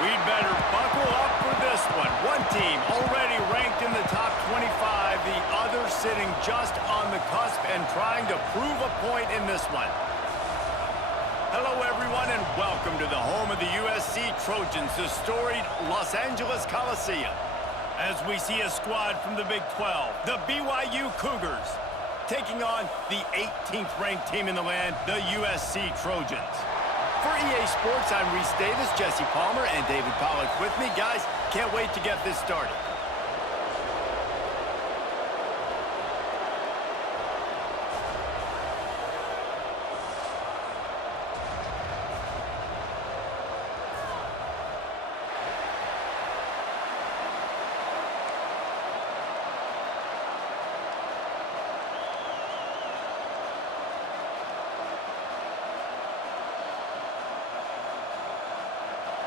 We'd better buckle up for this one. One team already ranked in the top 25, the other sitting just on the cusp and trying to prove a point in this one. Hello, everyone, and welcome to the home of the USC Trojans, the storied Los Angeles Coliseum. As we see a squad from the Big 12, the BYU Cougars, taking on the 18th ranked team in the land, the USC Trojans. For EA Sports, I'm Reese Davis, Jesse Palmer, and David Pollack with me. Guys, can't wait to get this started.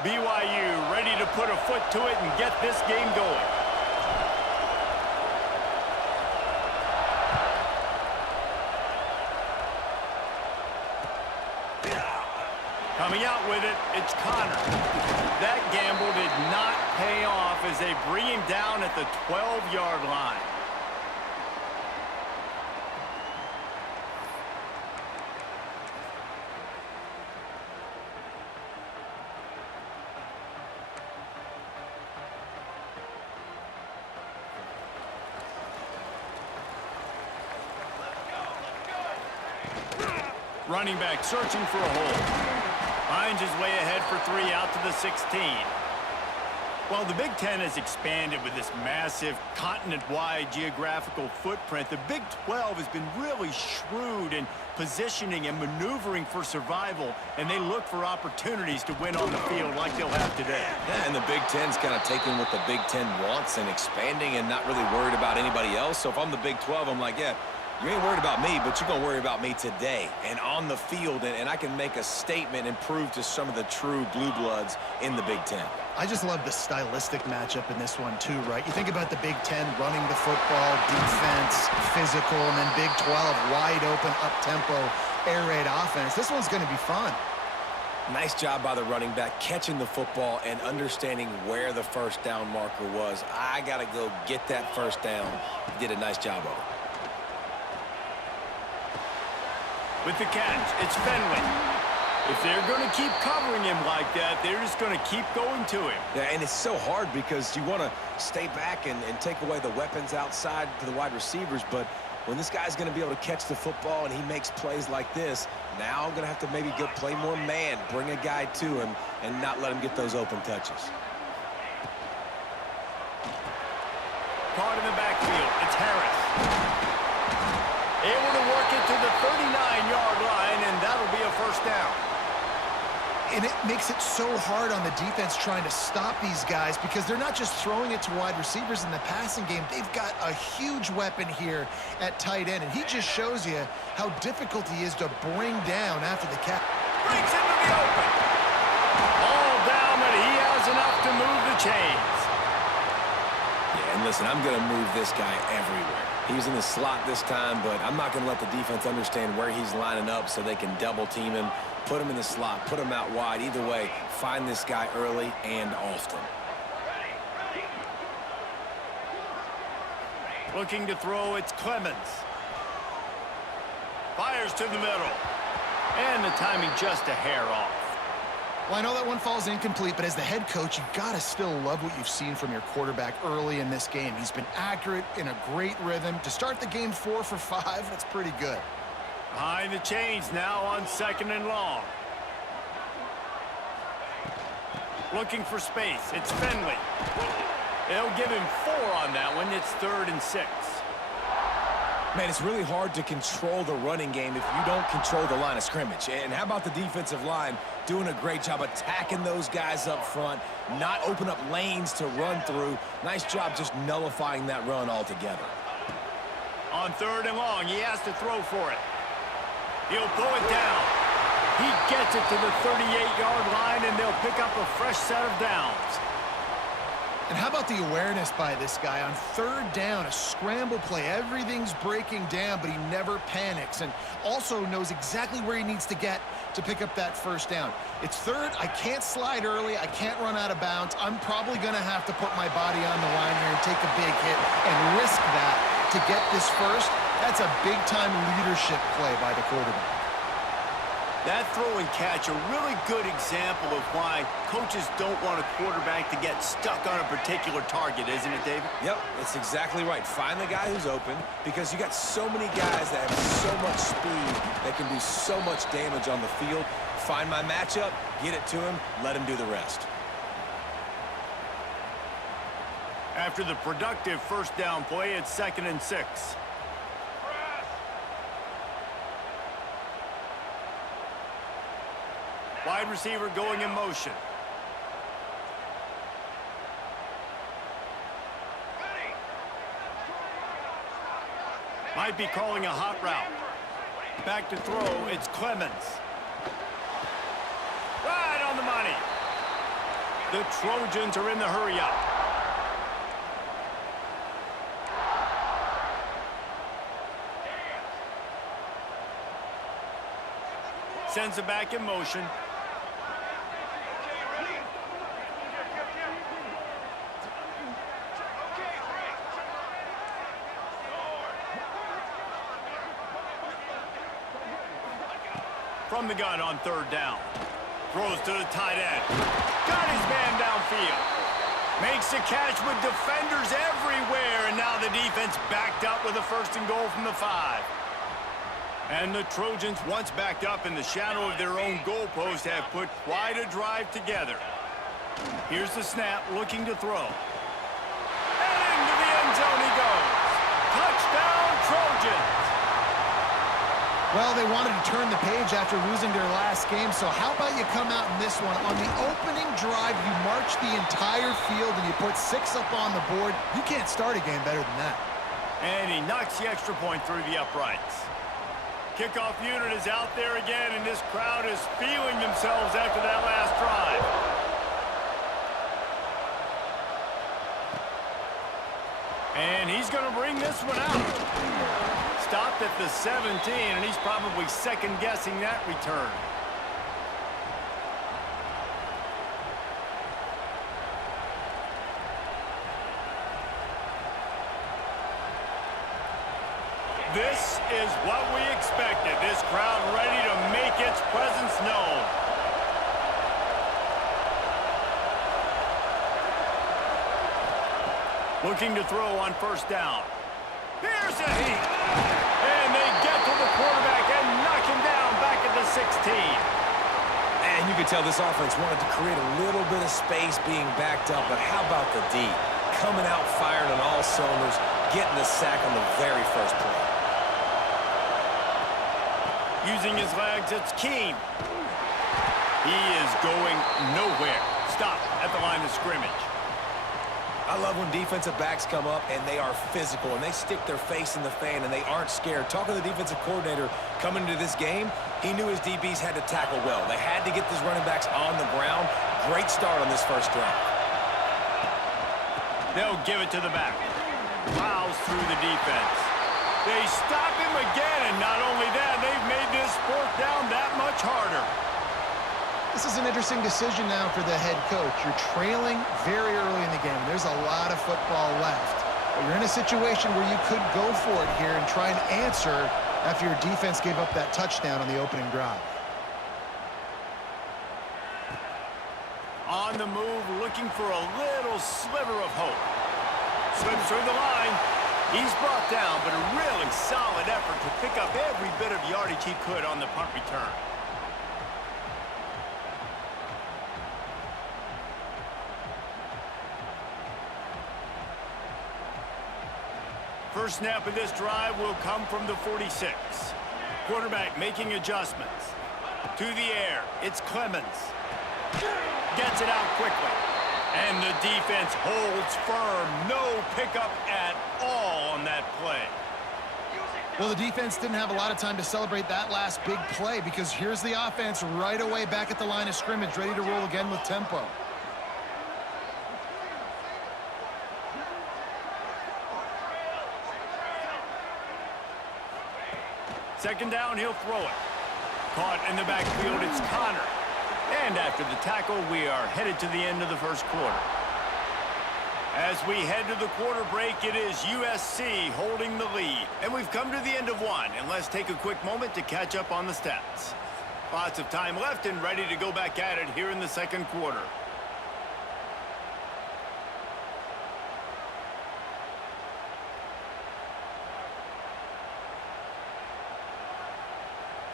BYU ready to put a foot to it and get this game going. Coming out with it, it's Connor. That gamble did not pay off as they bring him down at the 12-yard line. Running back searching for a hole. Finds his way ahead for 3 out to the 16. While the Big Ten has expanded with this massive continent-wide geographical footprint, the Big 12 has been really shrewd in positioning and maneuvering for survival, and they look for opportunities to win on the field like they'll have today. Yeah, and the Big Ten's kind of taking what the Big Ten wants and expanding and not really worried about anybody else. So if I'm the Big 12, I'm like, yeah, you ain't worried about me, but you're going to worry about me today and on the field, and I can make a statement and prove to some of the true blue bloods in the Big Ten. I just love the stylistic matchup in this one, too, right? You think about the Big Ten running the football, defense, physical, and then Big 12, wide open, up-tempo, air raid offense. This one's going to be fun. Nice job by the running back, catching the football and understanding where the first down marker was. I got to go get that first down. He did a nice job of it. With the catch, it's Fenwick. If they're going to keep covering him like that, they're just going to keep going to him. Yeah, and it's so hard because you want to stay back and take away the weapons outside to the wide receivers, but when this guy's going to be able to catch the football and he makes plays like this, now I'm going to have to maybe go play more man, bring a guy to him, and not let him get those open touches. Caught in the backfield, it's Harris. Able to work it to the 39-yard line, and that'll be a first down. And it makes it so hard on the defense trying to stop these guys because they're not just throwing it to wide receivers in the passing game. They've got a huge weapon here at tight end, and he just shows you how difficult he is to bring down after the catch. Breaks into the open. All down, but he has enough to move the chains. Yeah, and listen, I'm going to move this guy everywhere. He's in the slot this time, but I'm not going to let the defense understand where he's lining up so they can double team him, put him in the slot, put him out wide. Either way, find this guy early and often. Looking to throw, it's Clemens. Fires to the middle. And the timing just a hair off. Well, I know that one falls incomplete, but as the head coach, you've got to still love what you've seen from your quarterback early in this game. He's been accurate, in a great rhythm. To start the game 4 for 5, that's pretty good. Behind the chains now on 2nd and long. Looking for space. It's Finley. They'll give him 4 on that one. It's 3rd and 6. Man, it's really hard to control the running game if you don't control the line of scrimmage. And how about the defensive line doing a great job attacking those guys up front, not open up lanes to run through. Nice job just nullifying that run altogether. On 3rd and long, he has to throw for it. He'll pull it down. He gets it to the 38-yard line, and they'll pick up a fresh set of downs. And how about the awareness by this guy on third down, a scramble play. Everything's breaking down, but he never panics and also knows exactly where he needs to get to pick up that first down. It's third. I can't slide early. I can't run out of bounds. I'm probably going to have to put my body on the line here and take a big hit and risk that to get this first. That's a big-time leadership play by the quarterback. That throw and catch, a really good example of why coaches don't want a quarterback to get stuck on a particular target, isn't it, David? Yep, that's exactly right. Find the guy who's open, because you got so many guys that have so much speed that can do so much damage on the field. Find my matchup, get it to him, let him do the rest. After the productive first down play, it's 2nd and 6. Wide receiver going in motion. Might be calling a hot route. Back to throw, it's Clemens. Right on the money. The Trojans are in the hurry-up. Sends it back in motion. From the gun on third down. Throws to the tight end. Got his man downfield. Makes the catch with defenders everywhere, and now the defense backed up with a 1st and goal from the 5. And the Trojans, once backed up in the shadow of their own goalpost, have put quite a drive together. Here's the snap, looking to throw. And into the end zone he goes. Touchdown, Trojans! Well, they wanted to turn the page after losing their last game, so how about you come out in this one? On the opening drive, you march the entire field and you put 6 up on the board. You can't start a game better than that. And he knocks the extra point through the uprights. Kickoff unit is out there again, and this crowd is feeling themselves after that last drive. And he's going to bring this one out. Stopped at the 17, and he's probably second-guessing that return. This is what we expected. This crowd ready to make its presence known. Looking to throw on first down. Here's a heat. And they get to the quarterback and knock him down back at the 16. And you could tell this offense wanted to create a little bit of space being backed up, but how about the D? Coming out firing on all cylinders, getting the sack on the very first play. Using his legs, it's Keene. He is going nowhere. Stop at the line of scrimmage. I love when defensive backs come up and they are physical and they stick their face in the fan and they aren't scared. Talking to the defensive coordinator coming into this game, he knew his DBs had to tackle well. They had to get these running backs on the ground. Great start on this first drive. They'll give it to the back. Plows through the defense. They stop him again, and not only that, they've made this 4th down that much harder. This is an interesting decision now for the head coach. You're trailing very early in the game. There's a lot of football left. But you're in a situation where you could go for it here and try and answer after your defense gave up that touchdown on the opening drive. On the move, looking for a little sliver of hope. Slips through the line. He's brought down, but a really solid effort to pick up every bit of yardage he could on the punt return. First snap of this drive will come from the 46. Quarterback making adjustments. To the air, it's Clemens. Gets it out quickly. And the defense holds firm. No pickup at all on that play. Well, the defense didn't have a lot of time to celebrate that last big play because here's the offense right away back at the line of scrimmage, ready to roll again with tempo. Second down, he'll throw it. Caught in the backfield, it's Connor. And after the tackle, we are headed to the end of the first quarter. As we head to the quarter break, it is USC holding the lead. And we've come to the end of one, and let's take a quick moment to catch up on the stats. Lots of time left and ready to go back at it here in the second quarter.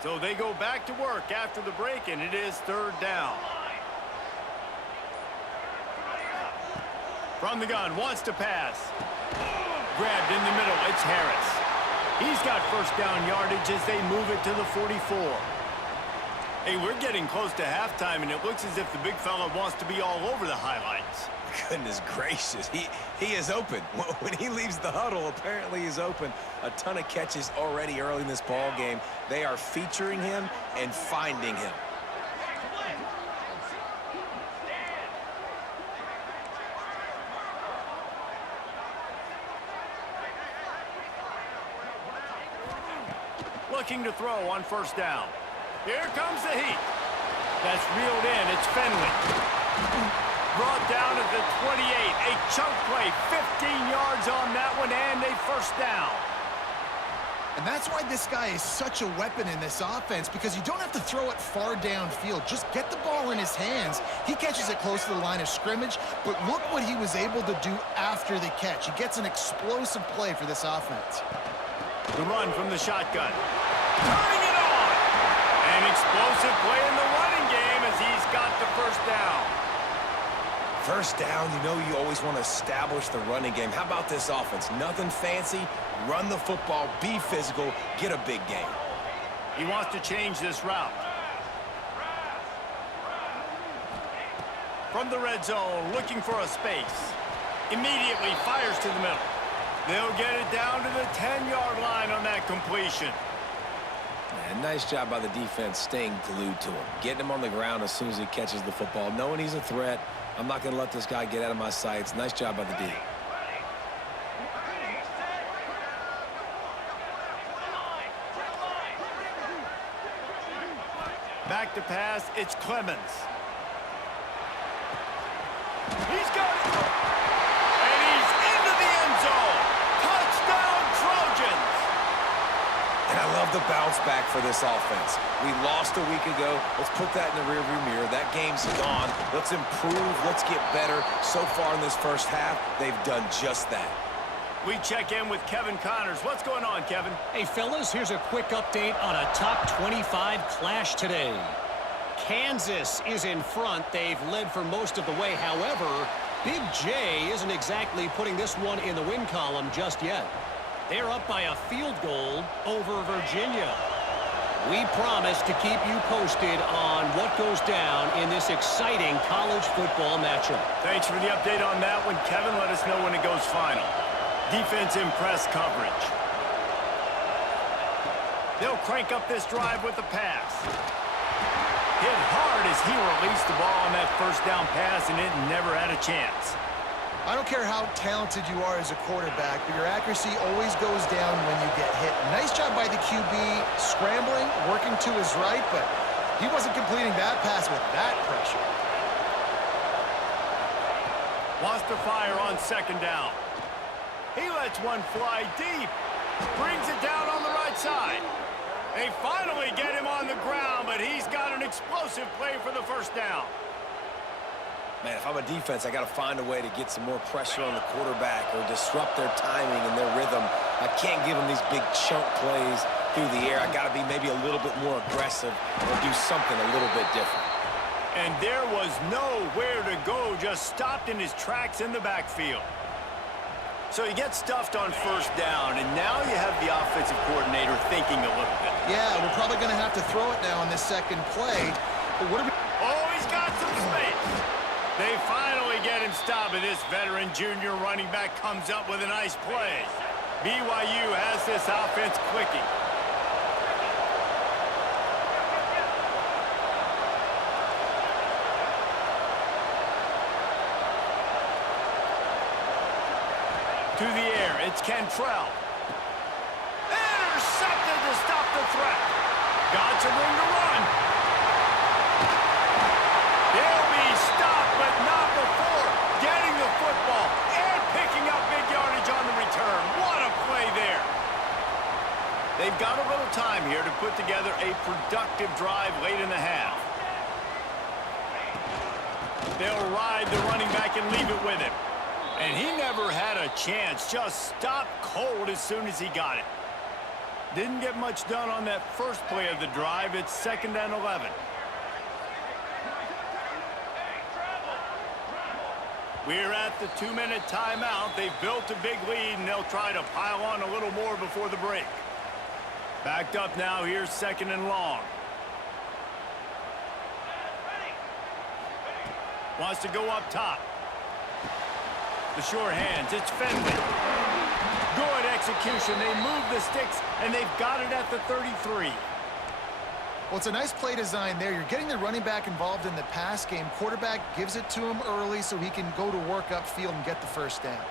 So they go back to work after the break, and it is third down. From the gun, wants to pass. Grabbed in the middle, it's Harris. He's got first down yardage as they move it to the 44. Hey, we're getting close to halftime, and it looks as if the big fella wants to be all over the highlights. Goodness gracious, he is open. When he leaves the huddle, apparently he's open. A ton of catches already early in this ball game. They are featuring him and finding him. Looking to throw on first down. Here comes the heat. That's reeled in. It's Finley. Brought down at the 28. A chunk play. 15 yards on that one and a first down. And that's why this guy is such a weapon in this offense, because you don't have to throw it far downfield. Just get the ball in his hands. He catches it close to the line of scrimmage, but look what he was able to do after the catch. He gets an explosive play for this offense. The run from the shotgun. Turning it on. An explosive play in the running game as he's got the first down. First down, you know you always want to establish the running game. How about this offense? Nothing fancy. Run the football, be physical, get a big gain. He wants to change this route. From the red zone, looking for a space. Immediately fires to the middle. They'll get it down to the 10-yard line on that completion. Man, nice job by the defense staying glued to him. Getting him on the ground as soon as he catches the football. Knowing he's a threat, I'm not going to let this guy get out of my sights. Nice job by the D. Back to pass, it's Clemens. He's got it. And he's into the end zone. Touchdown, Trojans. And I love the bounce back for this offense. We lost a week ago. Let's put that in the rearview mirror. That game's gone. Let's improve. Let's get better. So far in this first half, they've done just that. We check in with Kevin Connors. What's going on, Kevin? Hey, fellas, here's a quick update on a top 25 clash today. Kansas is in front. They've led for most of the way. However, Big J isn't exactly putting this one in the win column just yet. They're up by a field goal over Virginia. We promise to keep you posted on what goes down in this exciting college football matchup. Thanks for the update on that one, Kevin. Let us know when it goes final. Defense in press coverage. They'll crank up this drive with the pass. Hit hard as he released the ball on that first down pass, and it never had a chance. I don't care how talented you are as a quarterback, but your accuracy always goes down when you get hit. Nice job by the QB scrambling, working to his right, but he wasn't completing that pass with that pressure. Wants to fire on second down. He lets one fly deep. Brings it down on the right side. They finally get him on the ground, but he's got an explosive play for the first down. Man, if I'm a defense, I got to find a way to get some more pressure on the quarterback or disrupt their timing and their rhythm. I can't give them these big chunk plays through the air. I got to be maybe a little bit more aggressive or do something a little bit different. And there was nowhere to go, just stopped in his tracks in the backfield. So he gets stuffed on first down, and now you have the offensive coordinator thinking a little bit. Yeah, we're probably going to have to throw it now on this second play. But what are we... Oh, he's got some space. They finally get him stopped, and this veteran junior running back comes up with a nice play. BYU has this offense clicking. To the air, it's Cantrell. Intercepted to stop the threat. Got some room to run. They'll be stopped, but not before getting the football and picking up big yardage on the return. What a play there. They've got a little time here to put together a productive drive late in the half. They'll ride the running back and leave it with him. And he never had a chance. Just stopped cold as soon as he got it. Didn't get much done on that first play of the drive. It's 2nd and 11. We're at the 2-minute timeout. They've built a big lead, and they'll try to pile on a little more before the break. Backed up now. Here's 2nd and long. Wants to go up top. The sure hands. It's Fenley. Good execution. They move the sticks, and they've got it at the 33. Well, it's a nice play design there. You're getting the running back involved in the pass game. Quarterback gives it to him early so he can go to work upfield and get the first down.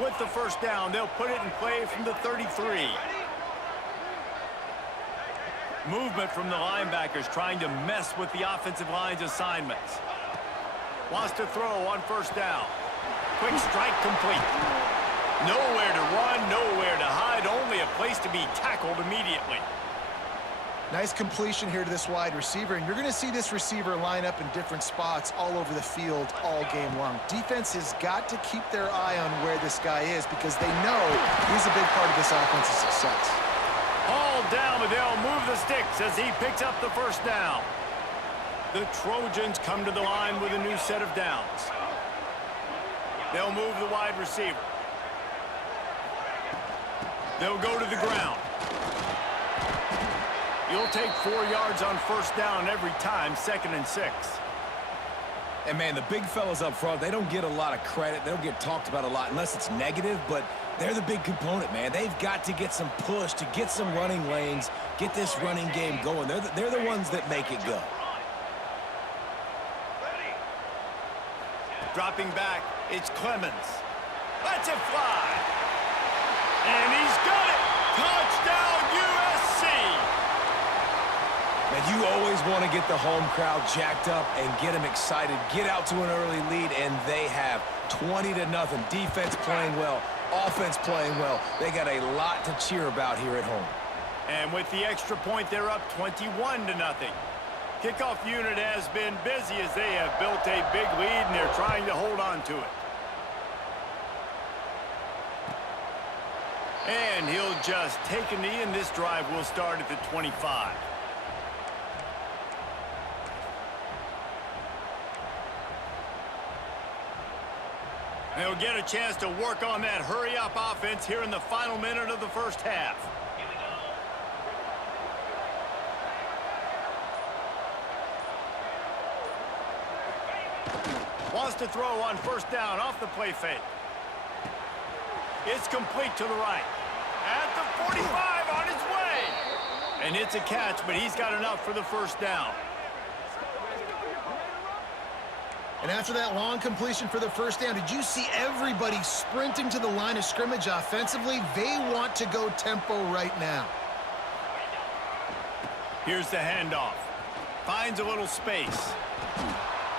With the first down, they'll put it in play from the 33. Movement from the linebackers trying to mess with the offensive line's assignments. Wants to throw on first down. Quick strike complete. Nowhere to run, nowhere to hide, only a place to be tackled immediately. Nice completion here to this wide receiver, and you're going to see this receiver line up in different spots all over the field all game long. Defense has got to keep their eye on where this guy is because they know he's a big part of this offense's success. All down, but they'll move the sticks as he picks up the first down. The Trojans come to the line with a new set of downs. They'll move the wide receiver. They'll go to the ground. You'll take 4 yards on first down every time, 2nd and 6. And, man, the big fellas up front, they don't get a lot of credit. They don't get talked about a lot unless it's negative, but they're the big component, man. They've got to get some push to get some running lanes, get this running game going. They're the ones that make it go. Dropping back, it's Clemens. Lets it fly. And he's got it. Touchdown, USC. Man, you always want to get the home crowd jacked up and get them excited, get out to an early lead, and they have 20-0. Defense playing well, offense playing well. They got a lot to cheer about here at home. And with the extra point, they're up 21-0. Kickoff unit has been busy as they have built a big lead, and they're trying to hold on to it. And he'll just take a knee, and this drive will start at the 25. They'll get a chance to work on that hurry-up offense here in the final minute of the first half. Wants to throw on first down off the play fake. It's complete to the right. At the 45 on his way. And it's a catch, but he's got enough for the first down. And after that long completion for the first down, did you see everybody sprinting to the line of scrimmage offensively? They want to go tempo right now. Here's the handoff. Finds a little space.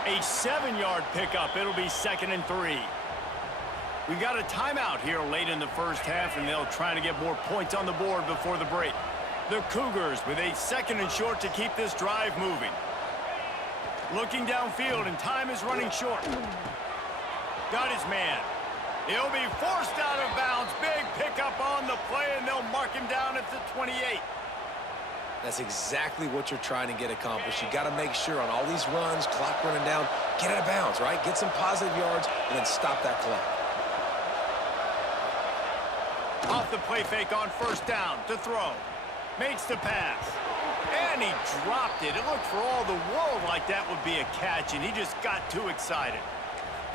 A 7-yard pickup. It'll be 2nd and 3. We've got a timeout here late in the first half, and they'll try to get more points on the board before the break. The Cougars with a 2nd and short to keep this drive moving. Looking downfield, and time is running short. Got his man. He'll be forced out of bounds. Big pickup on the play, and they'll mark him down at the 28. That's exactly what you're trying to get accomplished. You got to make sure on all these runs, clock running down, get out of bounds, right? Get some positive yards, and then stop that clock. Off the play fake on first down to throw. Makes the pass. And he dropped it. It looked for all the world like that would be a catch, and he just got too excited.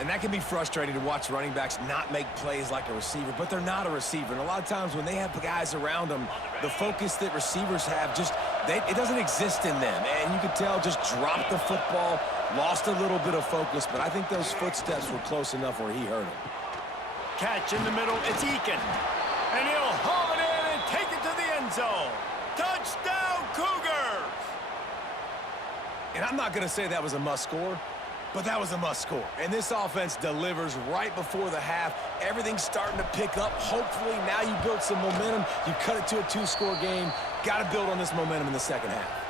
And that can be frustrating to watch running backs not make plays like a receiver, but they're not a receiver. And a lot of times when they have guys around them, the focus that receivers have it doesn't exist in them. And you could tell just dropped the football, lost a little bit of focus, but I think those footsteps were close enough where he hurt him. Catch in the middle. It's Eakin. And he'll haul it in and take it to the end zone. Touchdown, Cougars! And I'm not going to say that was a must score, but that was a must score. And this offense delivers right before the half. Everything's starting to pick up. Hopefully now you build some momentum. You cut it to a 2-score game. Got to build on this momentum in the second half.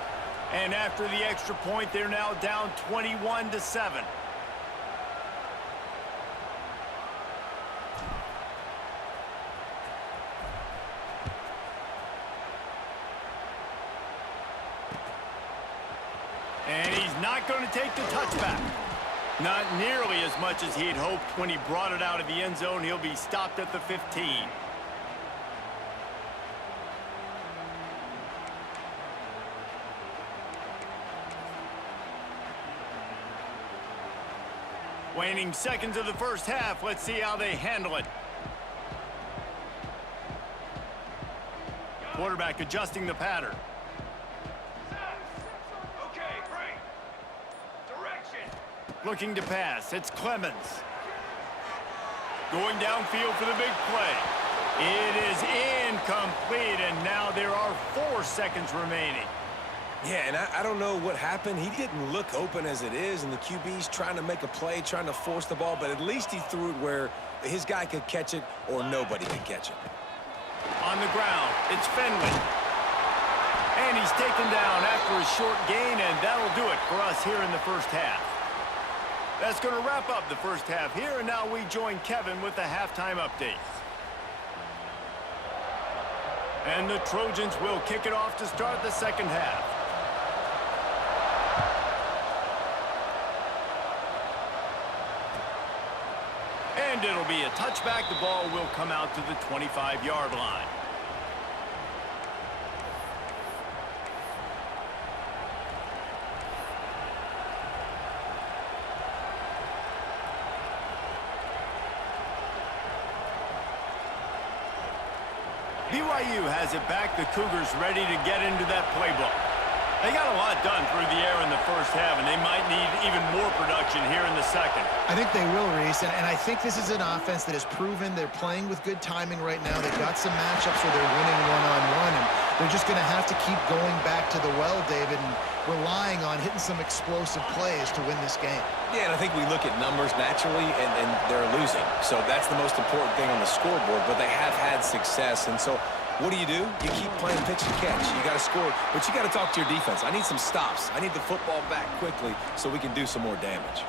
And after the extra point, they're now down 21-7. And he's not going to take the touchback. Not nearly as much as he had hoped when he brought it out of the end zone. He'll be stopped at the 15. Waning seconds of the first half. Let's see how they handle it. Quarterback adjusting the pattern. Okay, great. Direction. Looking to pass. It's Clemens. Going downfield for the big play. It is incomplete, and now there are 4 seconds remaining. Yeah, and I don't know what happened. He didn't look open as it is, and the QB's trying to make a play, trying to force the ball, but at least he threw it where his guy could catch it or nobody could catch it. On the ground, it's Fenwick. And he's taken down after a short gain, and that'll do it for us here in the first half. That's going to wrap up the first half here, and now we join Kevin with the halftime update. And the Trojans will kick it off to start the second half. And it'll be a touchback. The ball will come out to the 25-yard line. BYU has it back. The Cougars ready to get into that playbook. They got a lot done through the air in the first half, and they might need even more production here in the second. I think they will, Reese, and I think this is an offense that has proven they're playing with good timing right now. They've got some matchups where they're winning one-on-one, and they're just going to have to keep going back to the well, David, and relying on hitting some explosive plays to win this game. Yeah, and I think we look at numbers naturally, and they're losing. So that's the most important thing on the scoreboard, but they have had success, and so what do? You keep playing pitch and catch. You got to score, but you got to talk to your defense. I need some stops. I need the football back quickly so we can do some more damage.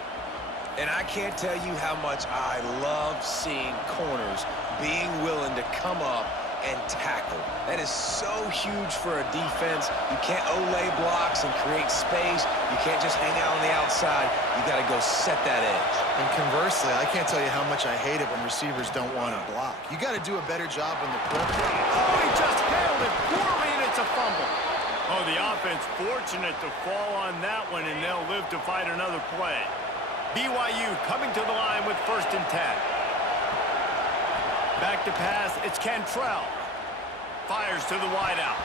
And I can't tell you how much I love seeing corners being willing to come up and tackle. That is so huge for a defense. You can't olay blocks and create space. You can't just hang out on the outside. You got to go set that edge. And conversely, I can't tell you how much I hate it when receivers don't want to block. You got to do a better job on the perimeter. Oh, he just handled it poorly, and it's a fumble. Oh, the offense fortunate to fall on that one, and they'll live to fight another play. BYU coming to the line with 1st and 10. Back to pass, it's Cantrell. Fires to the wideout.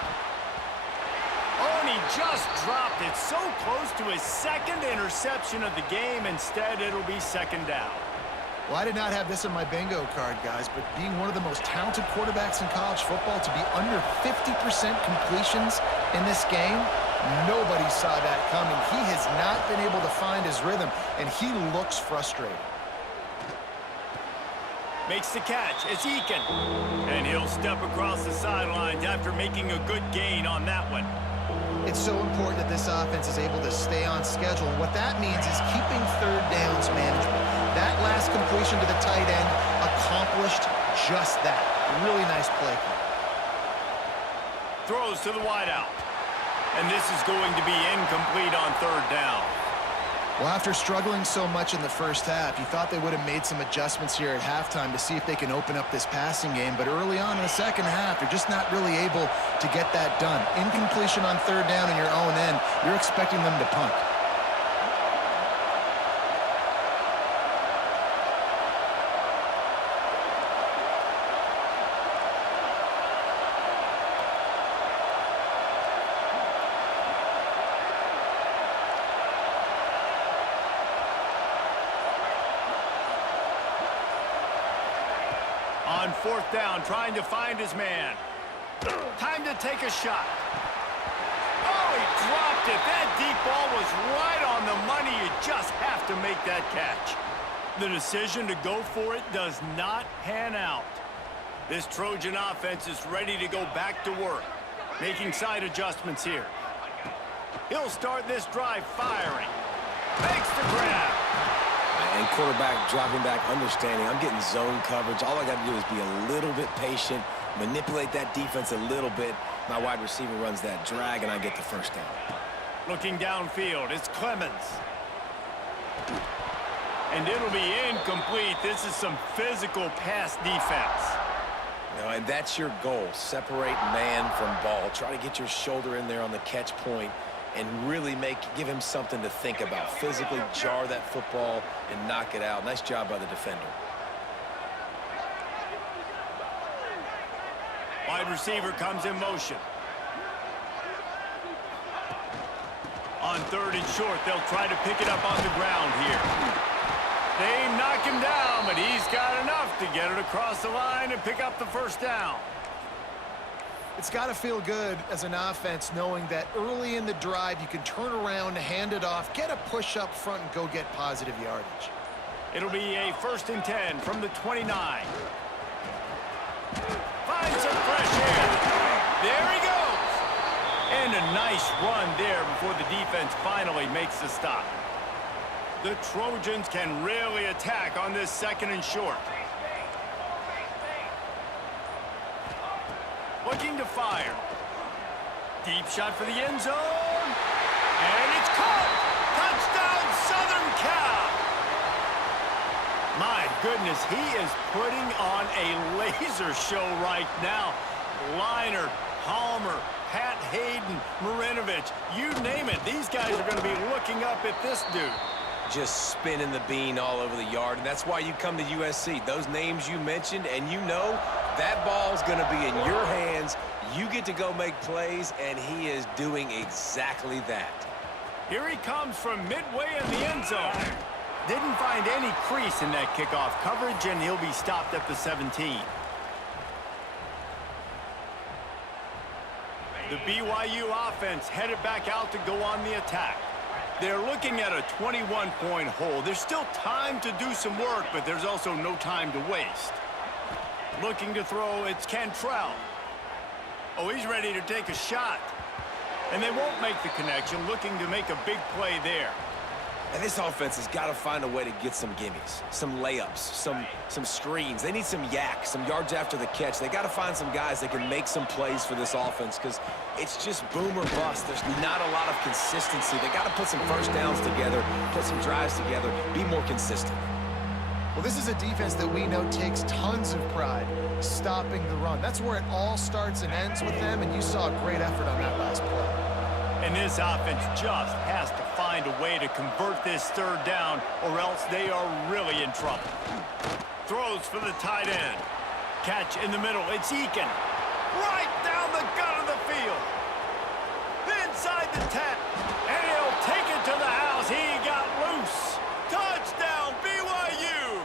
Oh, and he just dropped it so close to his 2nd interception of the game. Instead, it'll be 2nd down. Well, I did not have this on my bingo card, guys, but being one of the most talented quarterbacks in college football, to be under 50% completions in this game, nobody saw that coming. He has not been able to find his rhythm, and he looks frustrated. Makes the catch. It's Eakin. And he'll step across the sidelines after making a good gain on that one. It's so important that this offense is able to stay on schedule. And what that means is keeping 3rd downs manageable. That last completion to the tight end accomplished just that. Really nice play. Throws to the wideout. And this is going to be incomplete on 3rd down. Well, after struggling so much in the first half, you thought they would have made some adjustments here at halftime to see if they can open up this passing game. But early on in the second half, they're just not really able to get that done. Incompletion on 3rd down in your own end, you're expecting them to punt. On 4th down, trying to find his man. Time to take a shot. Oh, he dropped it. That deep ball was right on the money. You just have to make that catch. The decision to go for it does not pan out. This Trojan offense is ready to go back to work, making side adjustments here. He'll start this drive firing. Makes the grab. And quarterback dropping back, understanding I'm getting zone coverage. All I got to do is be a little bit patient, manipulate that defense a little bit. My wide receiver runs that drag, and I get the first down. Looking downfield, it's Clemens. And it'll be incomplete. This is some physical pass defense. You know, and that's your goal. Separate man from ball. Try to get your shoulder in there on the catch point and really give him something to think about. Physically jar that football and knock it out. Nice job by the defender. Wide receiver comes in motion. On 3rd and short, they'll try to pick it up on the ground here. They knock him down, but he's got enough to get it across the line and pick up the first down. It's got to feel good as an offense knowing that early in the drive you can turn around, hand it off, get a push up front, and go get positive yardage. It'll be a 1st and 10 from the 29. Finds some fresh air. There he goes. And a nice run there before the defense finally makes the stop. The Trojans can really attack on this 2nd and short. Looking to fire. Deep shot for the end zone. And it's caught. Touchdown, Southern Cal. My goodness, he is putting on a laser show right now. Liner, Palmer, Pat Hayden, Marinovich, you name it. These guys are going to be looking up at this dude. Just spinning the bean all over the yard, and that's why you come to USC. Those names you mentioned, and you know that ball's going to be in your hands. You get to go make plays, and he is doing exactly that. Here he comes from midway in the end zone. Didn't find any crease in that kickoff coverage, and he'll be stopped at the 17. The BYU offense headed back out to go on the attack. They're looking at a 21-point hole. There's still time to do some work, but there's also no time to waste. Looking to throw, it's Cantrell. Oh, he's ready to take a shot. And they won't make the connection, looking to make a big play there. And this offense has got to find a way to get some gimmies, some layups, some screens. They need some yak, some yards after the catch. They got to find some guys that can make some plays for this offense because it's just boom or bust. There's not a lot of consistency. They got to put some first downs together, put some drives together, be more consistent. Well, this is a defense that we know takes tons of pride stopping the run. That's where it all starts and ends with them, and you saw a great effort on that last play. And this offense just has to find a way to convert this 3rd down, or else they are really in trouble. Throws for the tight end. Catch in the middle. It's Eakin. Right down the gut of the field. Inside the 10. And he'll take it to the house. He got loose. Touchdown, BYU.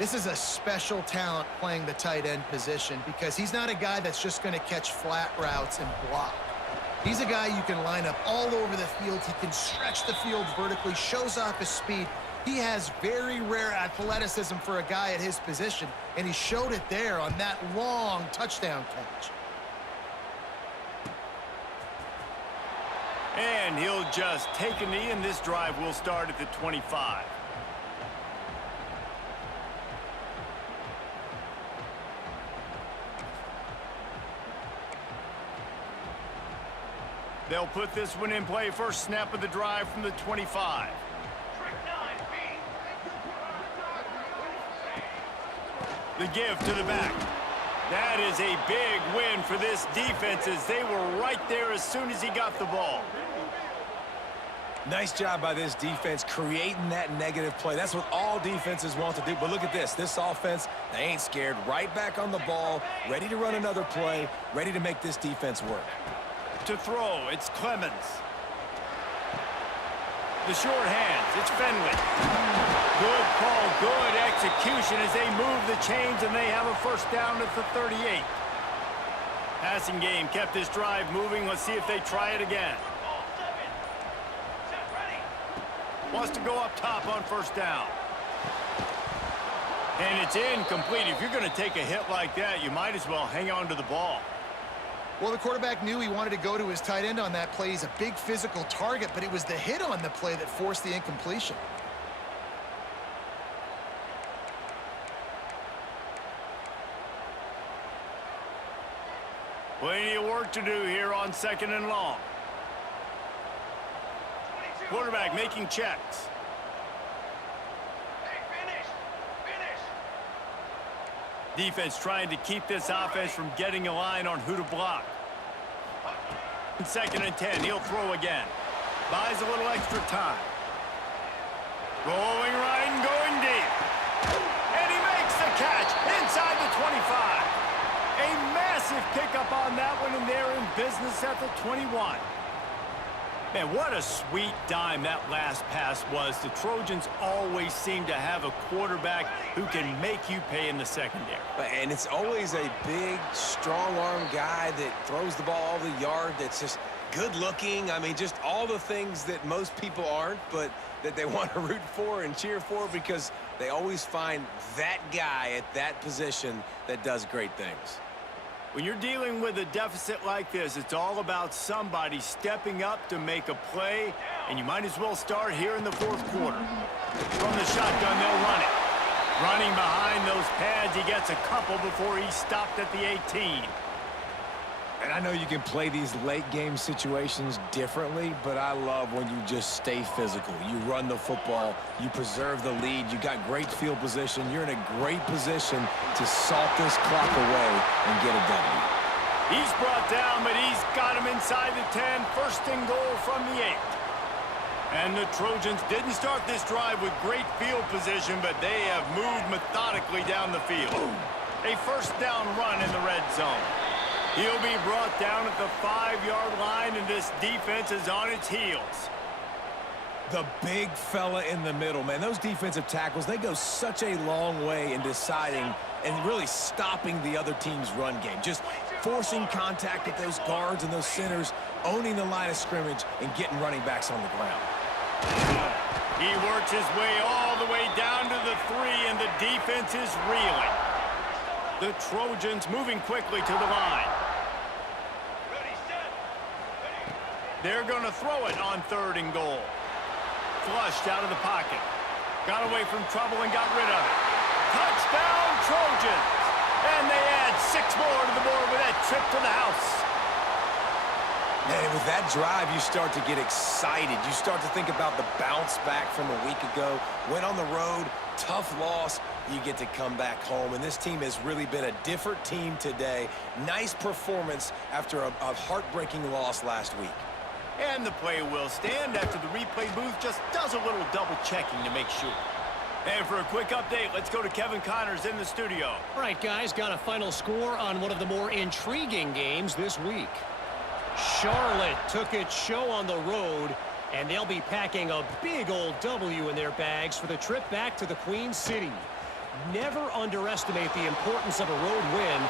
This is a special talent playing the tight end position because he's not a guy that's just going to catch flat routes and block. He's a guy you can line up all over the field. He can stretch the field vertically, shows off his speed. He has very rare athleticism for a guy at his position, and he showed it there on that long touchdown catch. And he'll just take a knee, and this drive will start at the 25. They'll put this one in play. First snap of the drive from the 25. The give to the back. That is a big win for this defense as they were right there as soon as he got the ball. Nice job by this defense creating that negative play. That's what all defenses want to do. But look at this. This offense, they ain't scared. Right back on the ball, ready to run another play, ready to make this defense work. To throw, it's Clemens. The short hands, it's Fenwick. Good call, good execution as they move the chains and they have a first down at the 38. Passing game kept this drive moving. Let's see if they try it again. Ball 7. Set ready. Wants to go up top on first down. And it's incomplete. If you're going to take a hit like that, you might as well hang on to the ball. Well, the quarterback knew he wanted to go to his tight end on that play. He's a big physical target, but it was the hit on the play that forced the incompletion. Plenty of work to do here on 2nd and long. 22. Quarterback making checks. Hey, finish. Finish. Defense trying to keep this offense from getting a line on who to block. 2nd and 10, he'll throw again. Buys a little extra time. Rolling right and going deep. And he makes the catch inside the 25. A massive pickup on that one, and they're in business at the 21. Man, what a sweet dime that last pass was. The Trojans always seem to have a quarterback who can make you pay in the secondary. And it's always a big, strong-arm guy that throws the ball all the yard, that's just good-looking. I mean, just all the things that most people aren't, but that they want to root for and cheer for, because they always find that guy at that position that does great things. When you're dealing with a deficit like this, it's all about somebody stepping up to make a play, and you might as well start here in the 4th quarter. From the shotgun, they'll run it. Running behind those pads, he gets a couple before he stopped at the 18. And I know you can play these late-game situations differently, but I love when you just stay physical. You run the football, you preserve the lead, you got great field position, you're in a great position to salt this clock away and get a W. He's brought down, but he's got him inside the 10. 1st and goal from the 8. And the Trojans didn't start this drive with great field position, but they have moved methodically down the field. A 1st down run in the red zone. He'll be brought down at the 5-yard line, and this defense is on its heels. The big fella in the middle, man. Those defensive tackles, they go such a long way in deciding and really stopping the other team's run game. Just forcing contact with those guards and those centers, owning the line of scrimmage, and getting running backs on the ground. He works his way all the way down to the 3, and the defense is reeling. The Trojans moving quickly to the line. Ready, set. Ready. They're going to throw it on 3rd and goal. Flushed out of the pocket. Got away from trouble and got rid of it. Touchdown, Trojans! And they add 6 more to the board with that trip to the house. Man, with that drive, you start to get excited. You start to think about the bounce back from a week ago. Went on the road, tough loss. You get to come back home, and this team has really been a different team today. Nice performance after a heartbreaking loss last week. And the play will stand after the replay booth just does a little double-checking to make sure. And for a quick update, let's go to Kevin Connors in the studio. All right, guys, got a final score on one of the more intriguing games this week. Charlotte took its show on the road, and they'll be packing a big old W in their bags for the trip back to the Queen City. Never underestimate the importance of a road win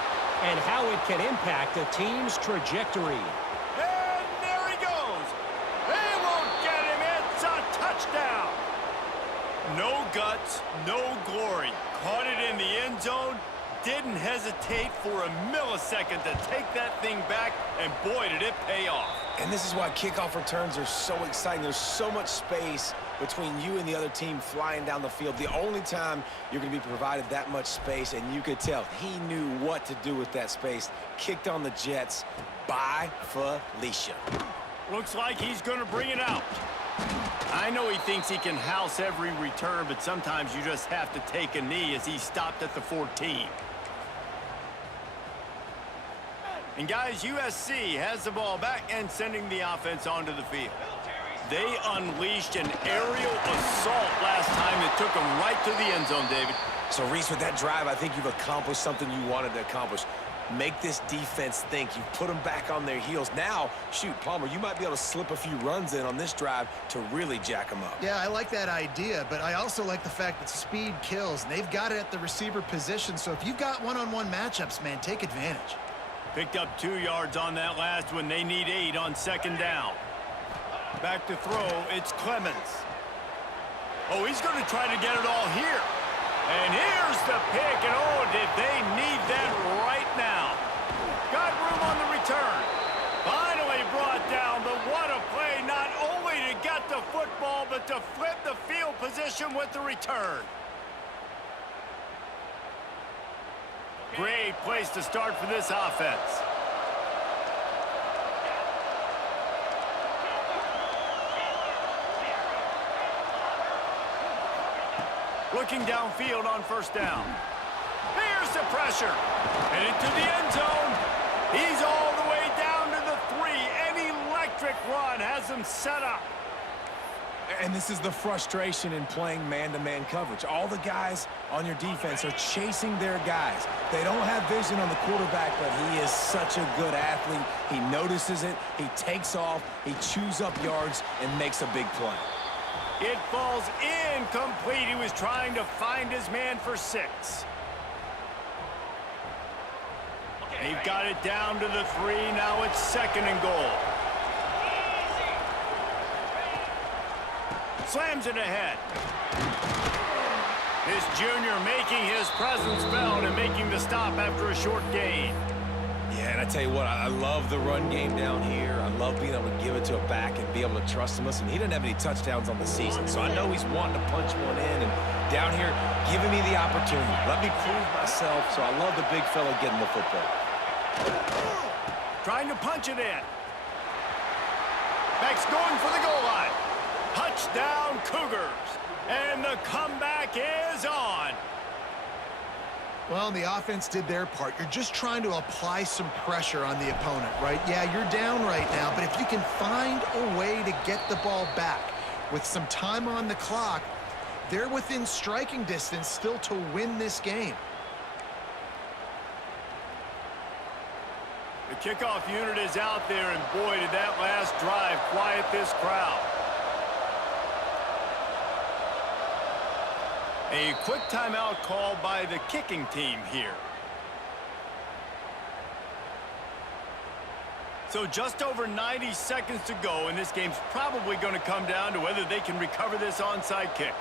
and how it can impact a team's trajectory. And there he goes. They won't get him. It's a touchdown. No guts, no glory. Caught it in the end zone. Didn't hesitate for a millisecond to take that thing back, and boy, did it pay off. And this is why kickoff returns are so exciting. There's so much space between you and the other team flying down the field. The only time you're going to be provided that much space, and you could tell he knew what to do with that space. Kicked on the Jets. Bye, Felicia. Looks like he's going to bring it out. I know he thinks he can house every return, but sometimes you just have to take a knee as he stopped at the 14. And guys, USC has the ball back and sending the offense onto the field. They unleashed an aerial assault last time that took them right to the end zone, David. So, Reese, with that drive, I think you've accomplished something you wanted to accomplish. Make this defense think. You put them back on their heels. Now, shoot, Palmer, you might be able to slip a few runs in on this drive to really jack them up. Yeah, I like that idea, but I also like the fact that speed kills, and they've got it at the receiver position. So if you've got one-on-one matchups, man, take advantage. Picked up 2 yards on that last one. They need 8 on second down. Back to throw, it's Clemens. Oh, he's going to try to get it all here. And here's the pick, and oh, did they need that right now. Got room on the return. Finally brought down, but what a play, not only to get the football, but to flip the field position with the return. Great place to start for this offense. Looking downfield on first down. Here's the pressure. And into the end zone. He's all the way down to the 3. An electric run has him set up. And this is the frustration in playing man-to-man coverage. All the guys on your defense are chasing their guys. They don't have vision on the quarterback, but he is such a good athlete. He notices it, he takes off, he chews up yards, and makes a big play. It falls incomplete. He was trying to find his man for 6. They've got it down to the 3. Now it's 2nd and goal. Slams it ahead. This junior making his presence felt and making the stop after a short gain. Yeah, and I tell you what, I love the run game down here. I love being able to give it to a back and be able to trust him. Listen, he didn't have any touchdowns on the season, so I know he's wanting to punch one in. And down here, giving me the opportunity. Let me prove myself, so I love the big fella getting the football. Trying to punch it in. Beck's going for the goal line. Touchdown, Cougars. And the comeback is on. Well, the offense did their part. You're just trying to apply some pressure on the opponent, right? Yeah, you're down right now, but if you can find a way to get the ball back with some time on the clock, they're within striking distance still to win this game. The kickoff unit is out there, and boy, did that last drive quiet this crowd. A quick timeout called by the kicking team here. So just over 90 seconds to go, and this game's probably going to come down to whether they can recover this onside kick.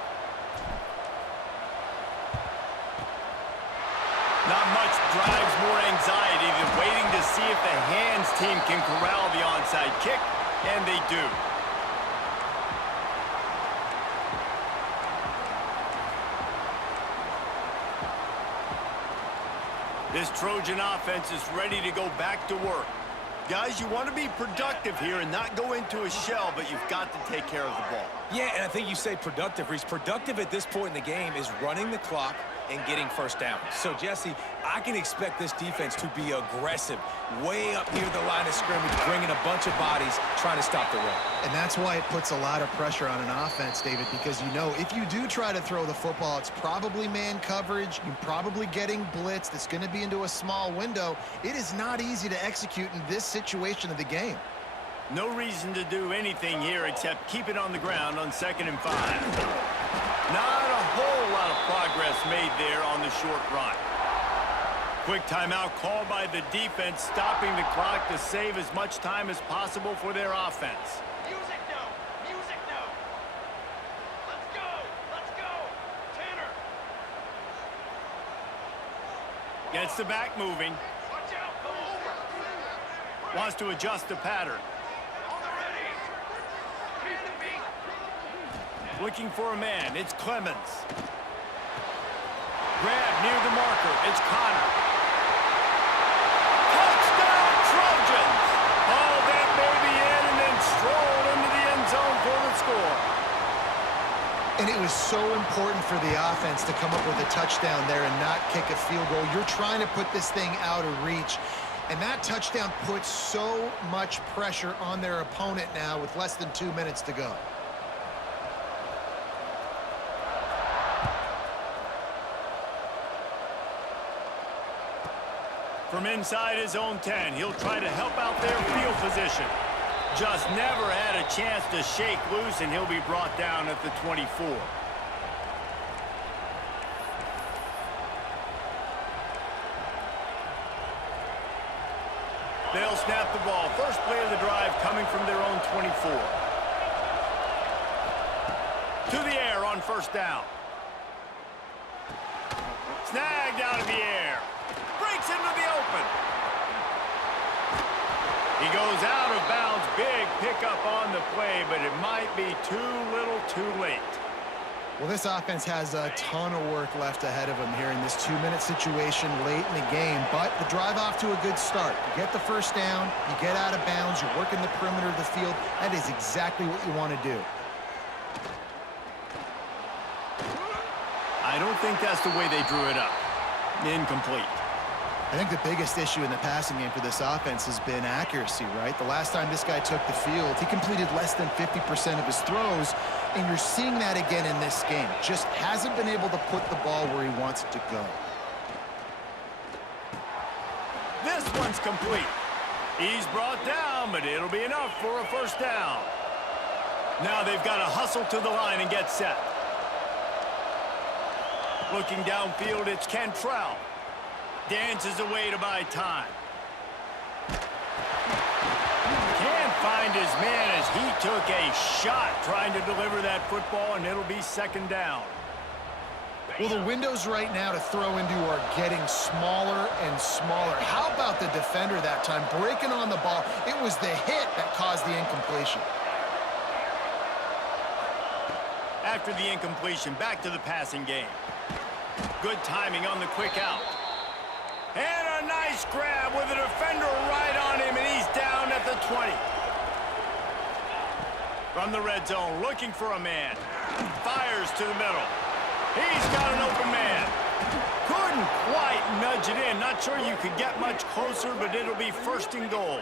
Not much drives more anxiety than waiting to see if the hands team can corral the onside kick, and they do. This Trojan offense is ready to go back to work. Guys, you want to be productive here and not go into a shell, but you've got to take care of the ball. Yeah, and I think you say productive, Reese. Productive at this point in the game is running the clock and getting first down. So, Jesse, I can expect this defense to be aggressive, way up near the line of scrimmage, bringing a bunch of bodies, trying to stop the run. And that's why it puts a lot of pressure on an offense, David, because you know if you do try to throw the football, it's probably man coverage. You're probably getting blitzed. It's going to be into a small window. It is not easy to execute in this situation of the game. No reason to do anything here except keep it on the ground on 2nd and 5. Not a whole lot of progress made there on the short run. Quick timeout called by the defense, stopping the clock to save as much time as possible for their offense. Music now! Music now! Let's go! Let's go! Tanner! Gets the back moving. Watch out! Go over! Wants to adjust the pattern. On the ready! Can it be? Looking for a man. It's Clemens. Grab near the marker. It's Connor. Touchdown, Trojans! All that baby in and then strolled into the end zone for the score. And it was so important for the offense to come up with a touchdown there and not kick a field goal. You're trying to put this thing out of reach. And that touchdown puts so much pressure on their opponent now with less than 2 minutes to go. From inside his own 10, he'll try to help out their field position. Just never had a chance to shake loose, and he'll be brought down at the 24. They'll snap the ball. First play of the drive coming from their own 24. To the air on first down. Snagged out of the air. Breaks into the open. He goes out of bounds. Big pickup on the play, but it might be too little too late. Well, this offense has a ton of work left ahead of them here in this 2-minute situation late in the game, but the drive off to a good start. You get the first down, you get out of bounds, you're working the perimeter of the field. That is exactly what you want to do. I don't think that's the way they drew it up. Incomplete. I think the biggest issue in the passing game for this offense has been accuracy, right? The last time this guy took the field, he completed less than 50% of his throws, and you're seeing that again in this game. Just hasn't been able to put the ball where he wants it to go. This one's complete. He's brought down, but it'll be enough for a first down. Now they've got to hustle to the line and get set. Looking downfield, it's Cantrell. Dances away to buy time. Can't find his man as he took a shot trying to deliver that football, and it'll be second down. Well, the windows right now to throw into are getting smaller and smaller. How about the defender that time breaking on the ball? It was the hit that caused the incompletion. After the incompletion, back to the passing game. Good timing on the quick out. And a nice grab with a defender right on him, and he's down at the 20. From the red zone, looking for a man. Fires to the middle. He's got an open man. Couldn't quite nudge it in. Not sure you could get much closer, but it'll be first and goal.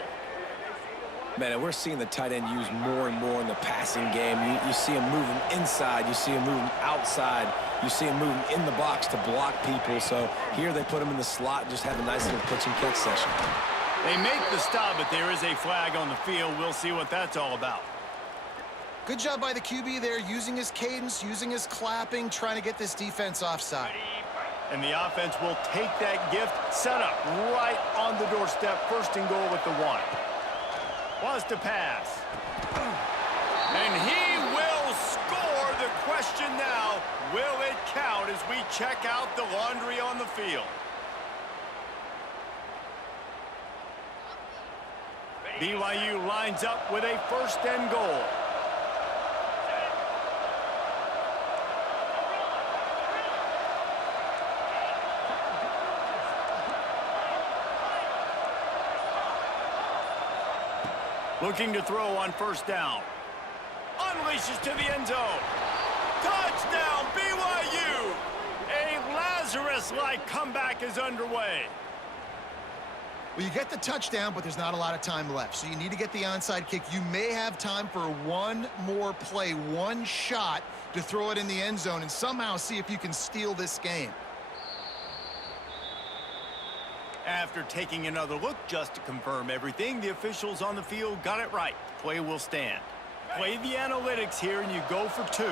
Man, and we're seeing the tight end used more and more in the passing game. You see him moving inside. You see him moving outside. You see him moving in the box to block people. So here they put him in the slot and just have a nice little pitch and catch session. They make the stop, but there is a flag on the field. We'll see what that's all about. Good job by the QB there, using his cadence, using his clapping, trying to get this defense offside. And the offense will take that gift, set up right on the doorstep, first and goal with the 1. Wants to pass. And he will score. The question now, will it count as we check out the laundry on the field? BYU lines up with a first and goal. Looking to throw on first down. Unleashes to the end zone. Touchdown, BYU! A Lazarus-like comeback is underway. Well, you get the touchdown, but there's not a lot of time left. So you need to get the onside kick. You may have time for one more play, one shot to throw it in the end zone and somehow see if you can steal this game. After taking another look just to confirm everything, the officials on the field got it right. Play will stand. Play the analytics here, and you go for 2.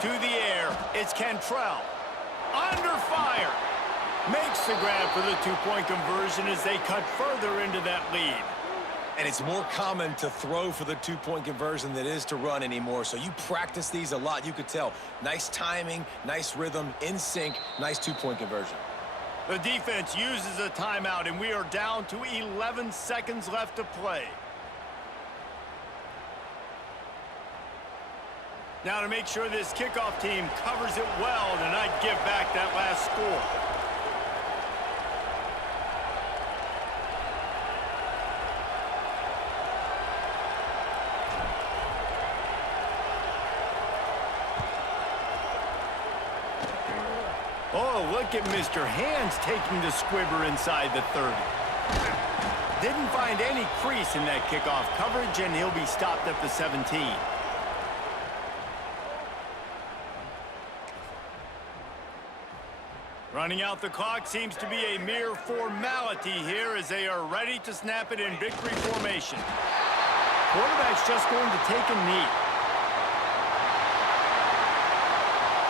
To the air, it's Cantrell. Under fire. Makes the grab for the 2-point conversion as they cut further into that lead. And it's more common to throw for the 2-point conversion than it is to run anymore. So you practice these a lot. You could tell. Nice timing, nice rhythm, in sync, nice 2-point conversion. The defense uses a timeout, and we are down to 11 seconds left to play. Now to make sure this kickoff team covers it well to not give back that last score. Oh, look at Mr. Hands taking the squibber inside the 30. Didn't find any crease in that kickoff coverage, and he'll be stopped at the 17. Running out the clock seems to be a mere formality here as they are ready to snap it in victory formation. Quarterback's just going to take a knee.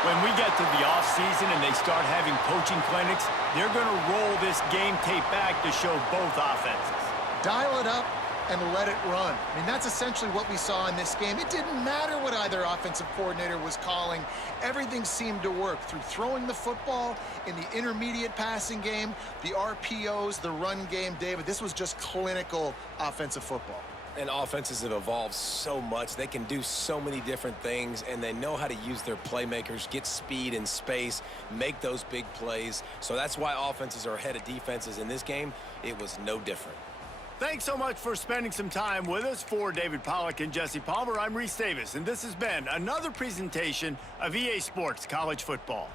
When we get to the offseason and they start having coaching clinics, they're going to roll this game tape back to show both offenses. Dial it up and let it run. I mean, that's essentially what we saw in this game. It didn't matter what either offensive coordinator was calling. Everything seemed to work through throwing the football in the intermediate passing game, the RPOs, the run game. David, this was just clinical offensive football. And offenses have evolved so much. They can do so many different things, and they know how to use their playmakers, get speed and space, make those big plays. So that's why offenses are ahead of defenses. In this game, it was no different. Thanks so much for spending some time with us. For David Pollack and Jesse Palmer, I'm Reese Davis, and this has been another presentation of EA Sports College Football.